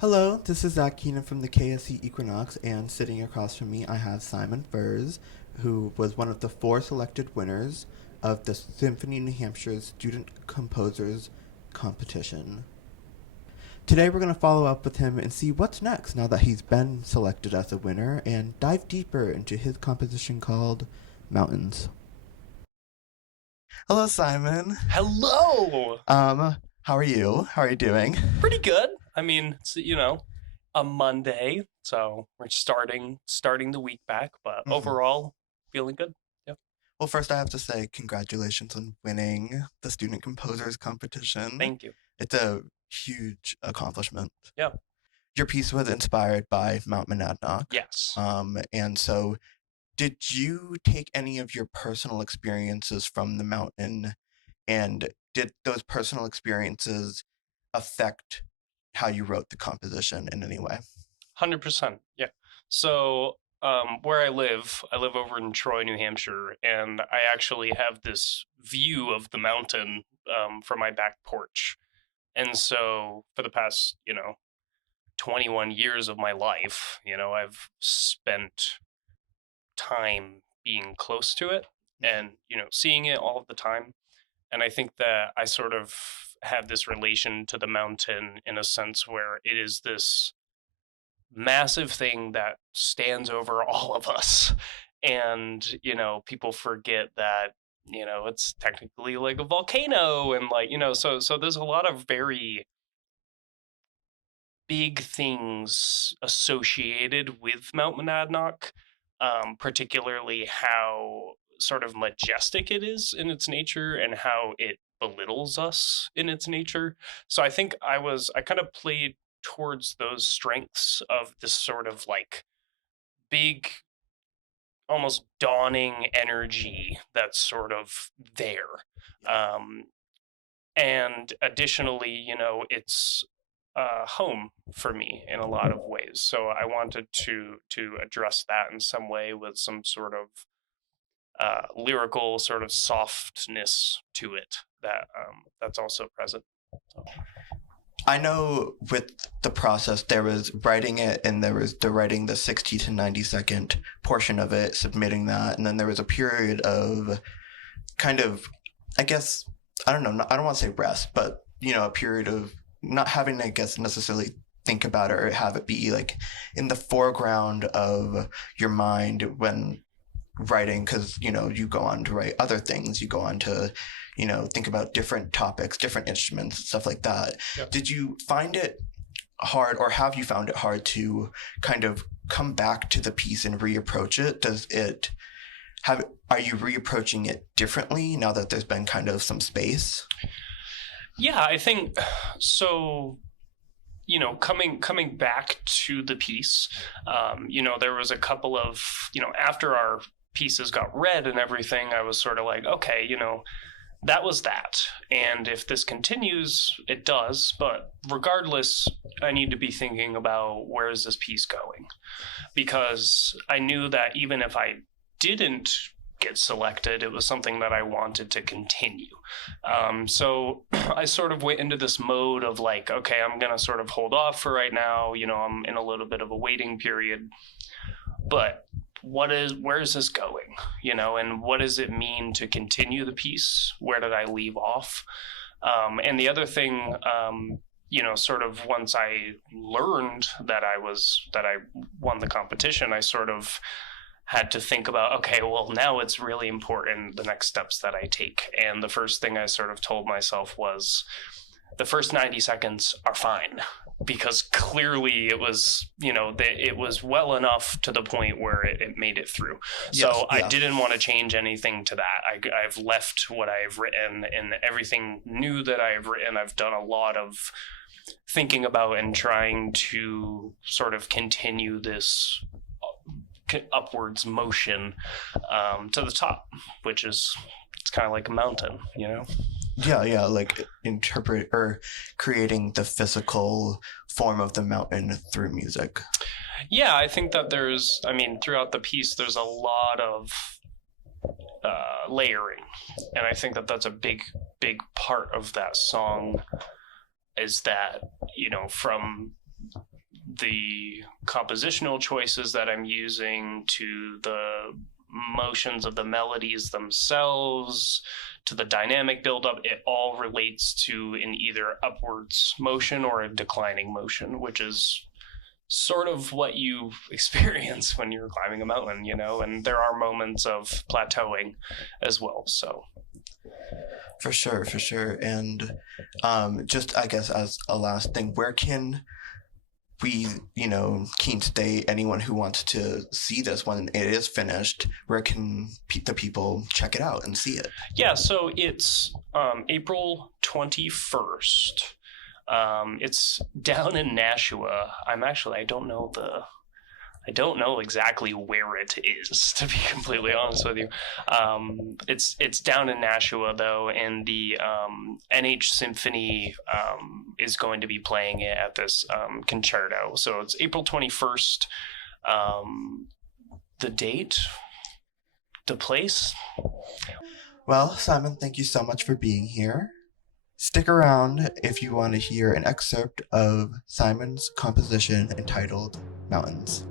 Hello, this is Zach Keenan from the KSC Equinox, and sitting across from me I have Simon Furze, who was one of the four selected winners of the Symphony New Hampshire Student Composers Competition. Today we're going to follow up with him and see what's next now that he's been selected as a winner and dive deeper into his composition called Mountains. Hello, Simon. Hello. How are you? How are you doing? Pretty good. I mean, it's a Monday, so we're starting the week back, but Mhm. overall feeling good. Yeah. Well, first I have to say congratulations on winning the Student Composers Competition. Thank you. It's a huge accomplishment. Yeah. Your piece was inspired by Mount Monadnock. Yes. And so did you take any of your personal experiences from the mountain, and did those personal experiences affect how you wrote the composition in any way? 100%. Yeah. So, where I live over in Troy, New Hampshire, and I actually have this view of the mountain from my back porch. And so for the past, 21 years of my life, I've spent time being close to it and seeing it all of the time. And I think that I sort of have this relation to the mountain in a sense where it is this massive thing that stands over all of us. And people forget that it's technically like a volcano, and like so there's a lot of very big things associated with Mount Monadnock, particularly how sort of majestic it is in its nature and how it belittles us in its nature. So I kind of played towards those strengths of this sort of like big, almost dawning energy that's sort of there. Um, and additionally, it's home for me in a lot of ways. So I wanted to address that in some way with some sort of lyrical sort of softness to it that's also present. So, I know with the process there was writing it and there was the writing the 60 to 90-second portion of it, submitting that, and then there was a period of kind of, I guess, I don't know, I don't want to say rest, but a period of not having to, I guess, necessarily think about it or have it be like in the foreground of your mind when writing, because you go on to write other things, you go on to think about different topics, different instruments, stuff like that. yeah. Did you find it hard, or have you found it hard to kind of come back to the piece and reapproach it? Does it have, are you reapproaching it differently now that there's been kind of some space? Yeah, I think so. Coming back to the piece, there was a couple of, after our pieces got read and everything, I was sort of like, okay, that was that. And if this continues, it does. But regardless, I need to be thinking about where is this piece going? Because I knew that even if I didn't get selected, it was something that I wanted to continue. So I sort of went into this mode of like, okay, I'm going to sort of hold off for right now. I'm in a little bit of a waiting period. But where is this going? And what does it mean to continue the piece? Where did I leave off? And the other thing, sort of once I learned that I won the competition, I sort of had to think about, okay, well, now it's really important the next steps that I take. And the first thing I sort of told myself was the first 90 seconds are fine, because clearly it was, it was well enough to the point where it made it through. So Yes, I yeah. didn't want to change anything to that. I've left what I've written, and everything new that I've written, I've done a lot of thinking about and trying to sort of continue this upwards motion to the top, which is, it's kind of like a mountain, Yeah, like interpret or creating the physical form of the mountain through music. Yeah, I think that throughout the piece, there's a lot of layering, and I think that that's a big part of that song, is that from the compositional choices that I'm using to the motions of the melodies themselves to the dynamic buildup, it all relates to an either upwards motion or a declining motion, which is sort of what you experience when you're climbing a mountain, and there are moments of plateauing as well. So For sure, for sure. And just, I guess, as a last thing, where can we, Keene State, anyone who wants to see this when it is finished, where can the people check it out and see it? Yeah, so it's April 21st. It's down in Nashua. I don't know exactly where it is, to be completely honest with you. It's down in Nashua, though, and the NH Symphony is going to be playing it at this concerto. So it's April 21st. The date, the place. Well, Simon, thank you so much for being here. Stick around if you want to hear an excerpt of Simon's composition entitled Mountains.